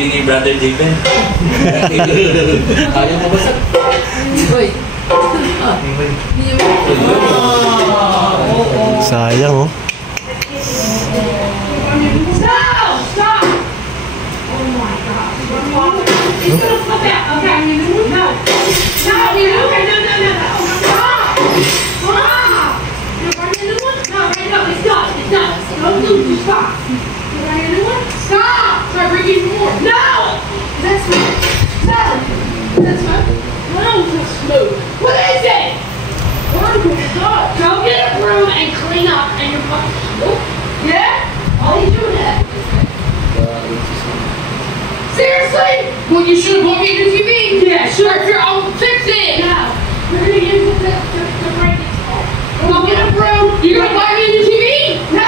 TV ni Brother Javen. Ayaw mo ba sa? Sayang oh. Stop! Oh my God. He's gonna flip out. Okay. No. Okay, no. Stop! You're running a new one? No, right now. It's done. Don't do it. Stop. You're running a new one? Stop! Try bringing more. No! That's smooth. No! That's smooth. No, that's smooth. What is it? Go get a broom and clean up and your butt. Yeah? Why are you doing that? Seriously? Well, you should have bought me a new TV. Yeah, sure. If you're, I'll fix it. No. You're going to use it to break it. Go get a broom. You're going to buy me a new TV? No.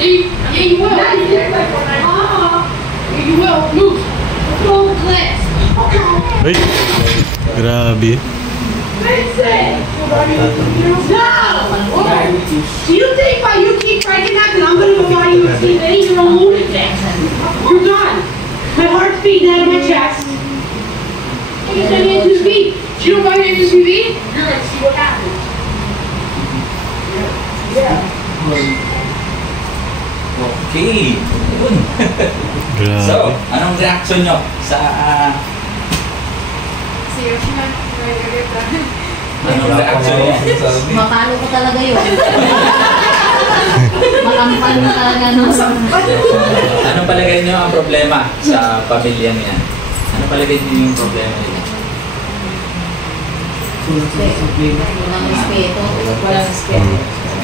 Yeah, you will. Yeah, you will. Move. Let's go over the glass. Ay, grabe. Fix it. No. Do you think by you keep breaking that that I'm going to go buy you a TV? You're a lunatic. You're done. My heart's beating out of my chest. You send me a new TV. If you don't buy me a new TV, you're going to see what happens. Yeah. Okay. Grabe. So, anong reaction nyo sa anong reaction nyo? Matalo ko talaga yun. Makampal na talaga no. Anong palagay nyo ang problema sa pamilya niya? Ano palagay nyo yung problema niya? Walang respeto. Walang respeto.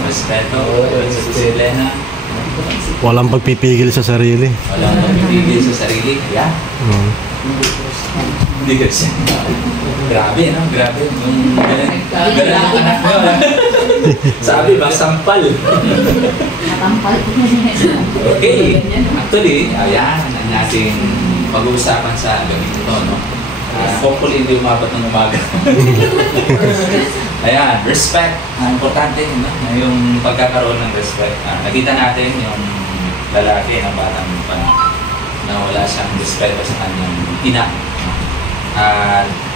Respeto, disiplina. Walang pagpipigil sa sarili. Walang pagpipigil sa sarili. Yeah. Hindi kasi. Grabe, no? Grabe. Yung ganun yung anak nyo. Sabi ba, sampal. Matampal. Okay. Actually, ayan, ang ating pag-uusapan sa gabi ito, no? Hopefully, hindi umabot ng umaga. Ayan, respect. Importante, no? Yung pagkakaroon ng respect. Nakita natin yung lalaki ng batang pa na wala siyang respeto sa kanyang ina.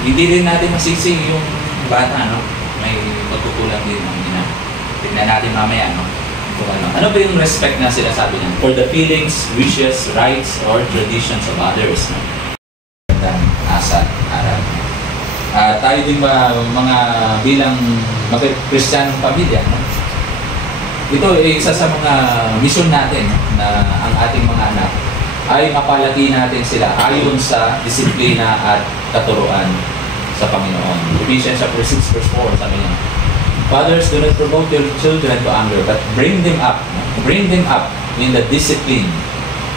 Hindi rin natin masisi yung bata, no? May pagkukulang din ng ina. Tignan natin mamaya, no? Kung ano ba yung respect na sinasabi niya? For the feelings, wishes, rights, or traditions of others, no? Asal, aral. Tayo din ba mga bilang Kristyanong pamilya, no? Ito ay isa sa mga mission natin, no? Na ang ating mga anak ay mapalaki natin sila ayon sa disiplina at katuruan sa Panginoon. Ephesians chapter 6 verse 4, sabi niya, Fathers, do not provoke your children to anger, but bring them up in the discipline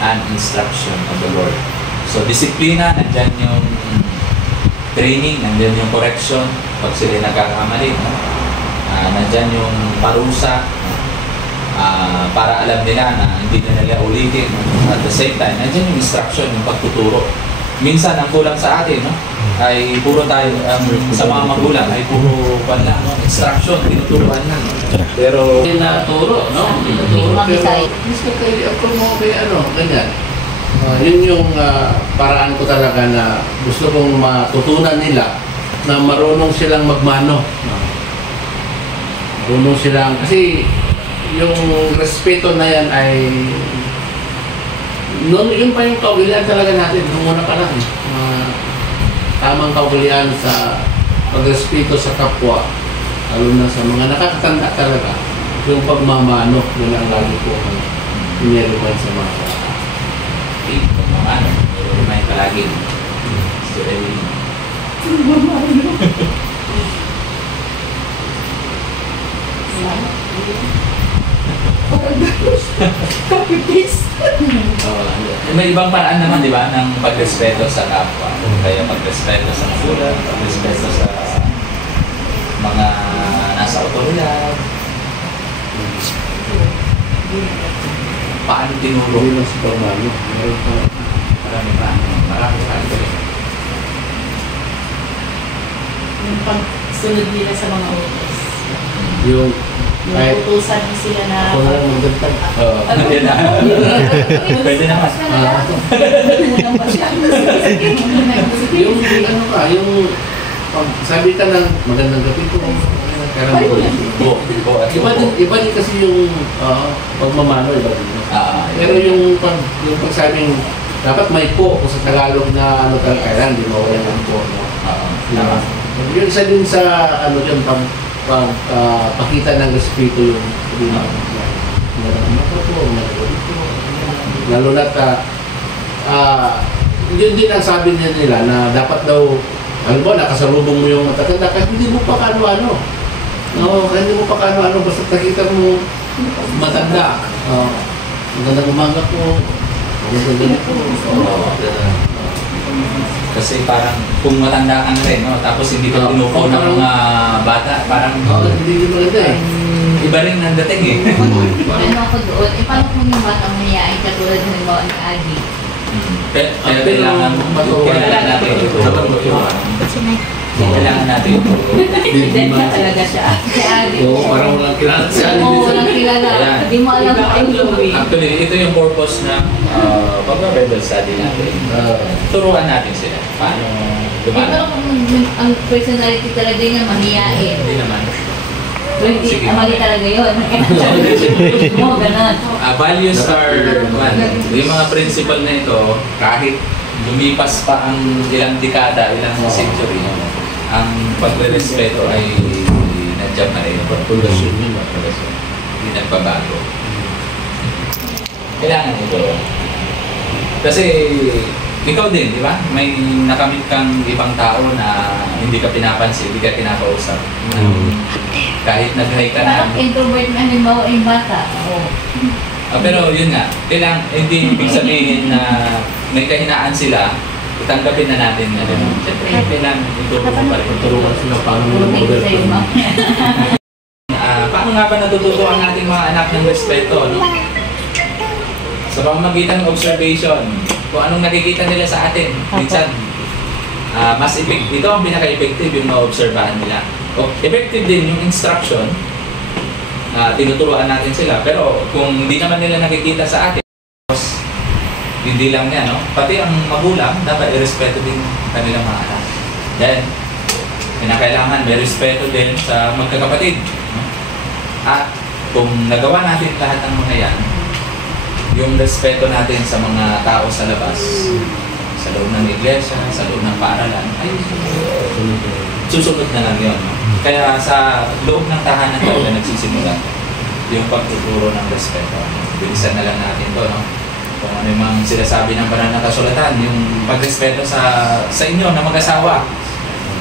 and instruction of the Lord. So, disiplina, nandyan yung training, nandyan yung correction, pag sila nagkakamali, no? Nandyan yung parusa, para alam nila na hindi na nila ulitin. At the same time, nandiyan yung instruction, yung pagtuturo. Minsan, ang kulang sa atin, no? Ay puro tayo, sa mga magulang, ay puro lang, no? Instruction, tinuturuan lang. No? Pero, tinaturo, no? Tinuturo. Pero, gusto kayo, ako mo kay ganyan. Yun yung paraan ko talaga na gusto kong matutunan nila na marunong silang magmano. Marunong silang, kasi yung respeto na yan ay noon yun pa yung kaugalian talaga natin nung una pa lang tamang kaugalian sa pagrespeto sa kapwa lalo na sa mga nakakatanda talaga yung pagmamano yun ang lagi ko iniruman sa mga pagmamano remind palagi may ibang paraan naman, di ba, ng pagrespeto sa kapwa. Kaya pagrespeto sa magulang, pagrespeto sa mga nasa otoridad. Paano tinuro? Marami pa. Yung pagsunod nila sa mga utos. Yung utusan sila na ako na lang magdagdag. Pwede naman. Pwede naman. Yung ano ka, yung pag sabi ka ng magandang gabi po, karambol. Iba din kasi yung pagmamano, iba din. Pero yung pagsabing dapat may po kung sa Tagalog na ano talaga, kailan, di mo wala ng po. No? Yung isa din sa ano yun, pakita ng respeto yung sabi mo. Lalo na't yun din ang sabi nila na dapat daw ano ba, nakasalubong mo yung matatanda kahit hindi mo pa kano-ano. No, kahit hindi mo pa kano-ano, basta nakita mo matanda. Magandang umaga po. Magandang po. Kasi parang kung matanda ka na rin, no? Tapos hindi ka tinupo ng mga bata, parang hindi maganda eh. Iba rin ang dating eh. Ano ako doon, paano kung yung batang mahihain katulad ng halimbawa ni Adi? Pero kailangan natin ito. Kailangan natin ito. Dead na talaga siya. Si Adi. Oo, parang walang kilala si Adi. Oo, walang kilala. Hindi mo alam kung ano. Actually, ito yung purpose ng pag-Bible study natin. Turuan natin sila. Paano Pero lumana. kung ang personality talaga niya mahihain. Hindi naman. Hindi, mali talaga yun. Oo, ganun. Values are one. Yung mga principle na ito, kahit lumipas pa ang ilang dekada, ilang century, ang pagre-respeto ay nandiyan pa rin. Pagpulasyon yun. Hindi nagbabago. Kailangan ito. Kasi ikaw din, di ba? May nakamit kang ibang tao na hindi ka pinapansin, hindi ka kinakausap. Kahit nag-high ka na. Parang introvert na halimbawa yung bata. Oo. Pero yun nga, hindi ibig sabihin na may kahinaan sila, itanggapin na natin na rin. Siyempre, kailangan itulungan pa rin. Turuan sila paano Thank you sa'yo, ma. Paano nga ba natututo ang ating mga anak ng respeto, no? Sa pamamagitan ng observation, kung anong nakikita nila sa atin, minsan, mas effective, ito ang pinaka-effective yung maobserbahan nila. Effective din yung instruction, tinuturuan natin sila. Pero kung hindi naman nila nakikita sa atin, hindi lang yan, no? Pati ang magulang, dapat irespeto din kanilang mga anak. Then, kinakailangan may respeto din sa magkakapatid. No? At kung nagawa natin lahat ng mga yan, yung respeto natin sa mga tao sa labas, sa loob ng iglesia, sa loob ng paaralan, ay susunod na lang yun. No? Kaya sa loob ng tahanan talaga nagsisimula yung pagtuturo ng respeto. Bilisan na lang natin to, no? Kung ano yung mga sinasabi ng banal na kasulatan, yung pagrespeto sa inyo na mag-asawa.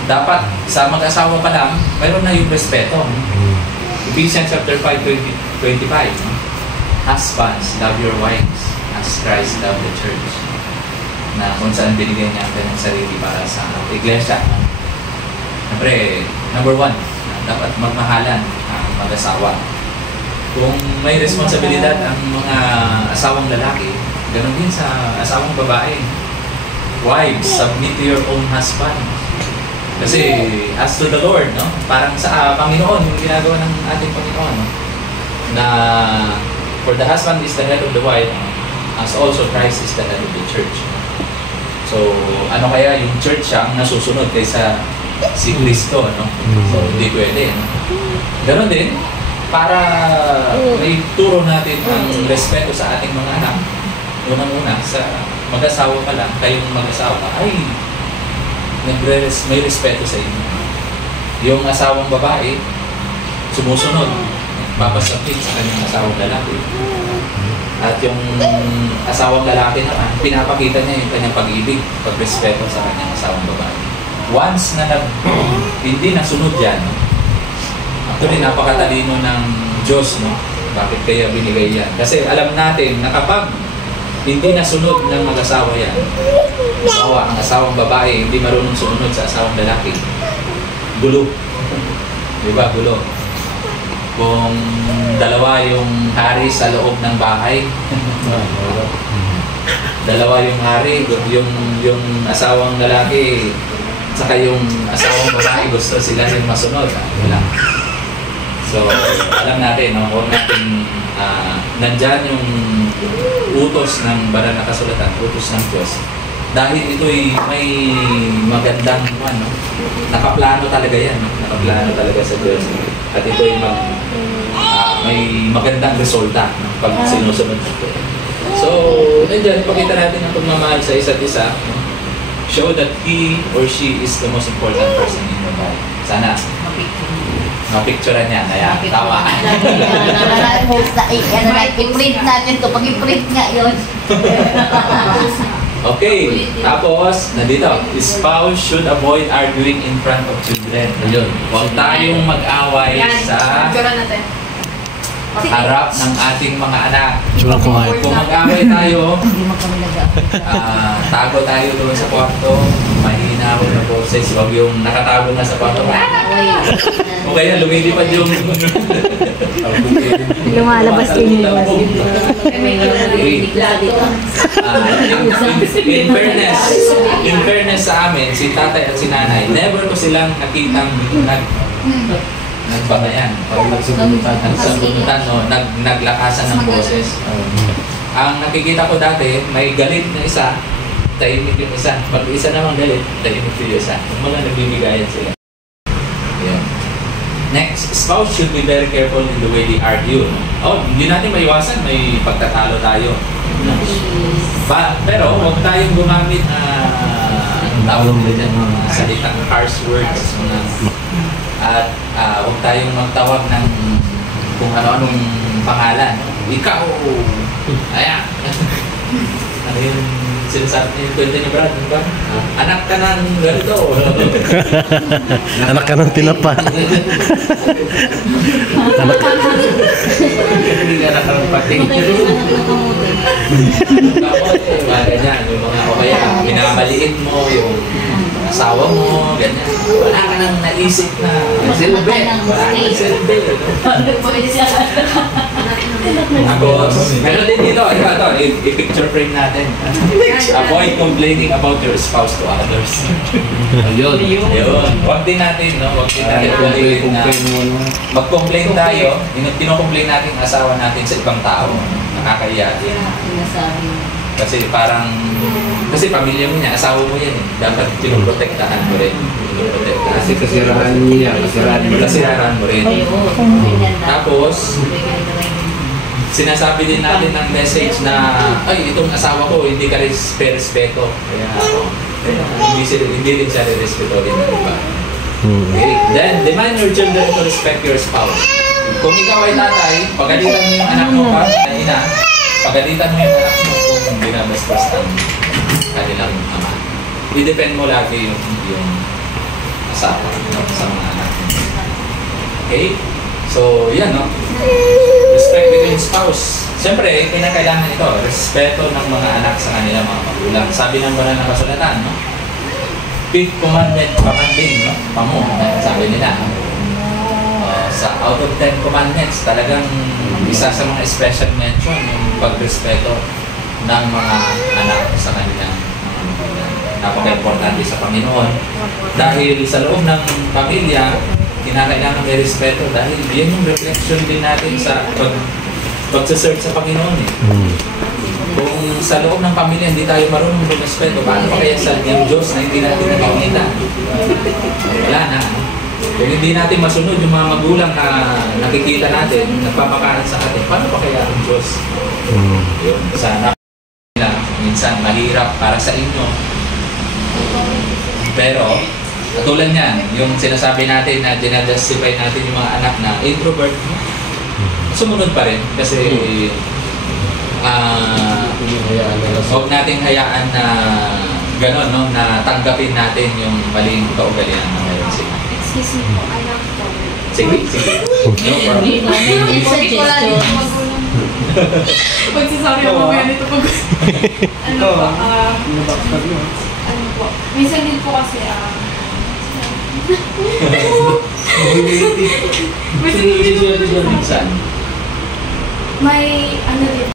Dapat sa mag-asawa pa lang, mayroon na yung respeto. Ephesians chapter 5:25. No? Husbands, love your wives as Christ loved the church. Na kung saan binigyan niya ang kanyang sarili para sa iglesia. Siyempre, number one, dapat magmahalan ang mag-asawa. Kung may responsibilidad ang mga asawang lalaki, ganun din sa asawang babae. Wives, submit to your own husband. Kasi as to the Lord, no? Parang sa Panginoon, yung ginagawa ng ating Panginoon, no? Na for the husband is the head of the wife, as also Christ is the head of the church. So, ano kaya yung church siya ang nasusunod kaysa si Kristo, no? So, hindi pwede, no? Ganon din, para may turo natin ang respeto sa ating mga anak. Unang-una, sa mag-asawa pa lang, kayong mag-asawa, ay may respeto sa inyo. Yung asawang babae, sumusunod, papasapit sa kanyang asawang lalaki. At yung asawang lalaki naman, pinapakita niya yung kanyang pag-ibig, pag-respeto sa kanyang asawang babae. Once na hindi nasunod yan, no? Actually, napakatalino ng Diyos, no? Bakit kaya binigay yan? Kasi alam natin na kapag hindi nasunod ng mag-asawa yan, ang asawang babae hindi marunong sumunod sa asawang lalaki, gulo. Diba? Gulo. Kung dalawa yung hari sa loob ng bahay, dalawa yung hari, yung asawang lalaki, saka yung asawang babae, gusto sila rin masunod. Wala. So, alam natin, no? Huwag natin, nandyan yung utos ng banal na kasulatan, utos ng Diyos, Dahil ito'y may magandang ano, nakaplano talaga yan. No? Nakaplano talaga sa Diyos. At ito'y may magandang resulta no? Pag sinusunod ito. So, nandiyan, ipakita natin ang pagmamahal sa isa't isa. No? Show that he or she is the most important person in your life. Sana mapicturean niya. Kaya, tama. I-print natin to. Pag i-print nga yun. Okay, tapos, nandito, spouse should avoid arguing in front of children. Ayun, huwag tayong mag-away sa harap ng ating mga anak. Tsura ko nga. Kung mag-away tayo, Hindi mo kami tago tayo doon sa kwarto, mahina ako na boses, huwag yung nakatago na sa kwarto. O kaya lumilipad yung... Lumalabas din yung in fairness sa amin, si tatay at si nanay, never ko silang nakitang nagbangayan. Nagsabunutan, no? Naglakasan ng boses. Ang nakikita ko dati, may galit na isa, tahimik yung isa. Pag isa namang galit, tahimik yung isa. Kung mga nagbibigayan sila. Ayan. Next, spouse should be very careful in the way they argue. Oh, hindi natin maiwasan, may pagtatalo tayo. Pero huwag tayong gumamit tawag nila dyan, mga salitang harsh words. At huwag tayong magtawag ng kung ano-anong pangalan. Ikaw! Ayan! Ano yung sinasabi niyo yung kwento ni Brad? Diba? Anak ka ng ganito. Anak ka ng tinapa. Anak ka. Hindi ka nakarampating. Ganyan, yung mga o kaya minamaliit mo yung asawa mo, ganyan. Wala ka nang naisip na silbi. Wala ka nang silbi. Tapos, meron din dito, ito, i-picture frame natin. Avoid complaining about your spouse to others. Ayun. Ayun. Huwag din natin, no? Huwag din natin complain na mag-complain tayo, pinocomplain natin ang asawa natin sa ibang tao. Nakakahiya din. Kasi pamilya mo niya, asawa mo yan eh. Dapat pinoprotektahan mo rin. Kasi kasiraan niya, Kasiraan mo rin. Tapos, sinasabi din natin ng message na, ay, itong asawa ko, hindi ka respeto. Kaya, hindi rin siya respeto rin ng iba. Okay? Then, demand your children to respect your spouse. Kung ikaw ay tatay, pagalitan mo yung anak mo pa, ina, pagalitan mo yung anak mo kung binabastos ang kanilang ama. I-depend mo lagi yung asawa sa mga anak mo. Okay? So, yan, no? Respect between spouse. Siyempre, kinakailangan ito, respeto ng mga anak sa kanilang mga magulang. Sabi ng banal na kasulatan, no? Fifth commandment, pamandin, no? Pamo, sabi nila. Sa out of 10 commandments, talagang isa sa mga special mention yung pagrespeto ng mga anak sa kanilang mga magulang. Napaka-importante sa Panginoon. Dahil sa loob ng pamilya, kinakailangan may respeto dahil yan yung reflection din natin sa pag-search sa Panginoon eh. Kung sa loob ng pamilya hindi tayo marunong respeto, paano pa kaya sa yung Diyos na hindi natin nakikita? Wala na. Kung hindi natin masunod yung mga magulang na nakikita natin, nagpapakanan sa atin, paano pa kaya ang Diyos? Yun, sana minsan mahirap para sa inyo. Pero katulad niyan, yung sinasabi natin na dinajustify natin yung mga anak na introvert, sumunod pa rin kasi huwag nating hayaan na gano'n, no? Na tanggapin natin yung maling kaugalian na meron sila. Excuse me po, anak po. Sige. No problem. Magsasabi ako mamaya nito pag... Ano po? Minsan din po kasi Minsan. may ano din.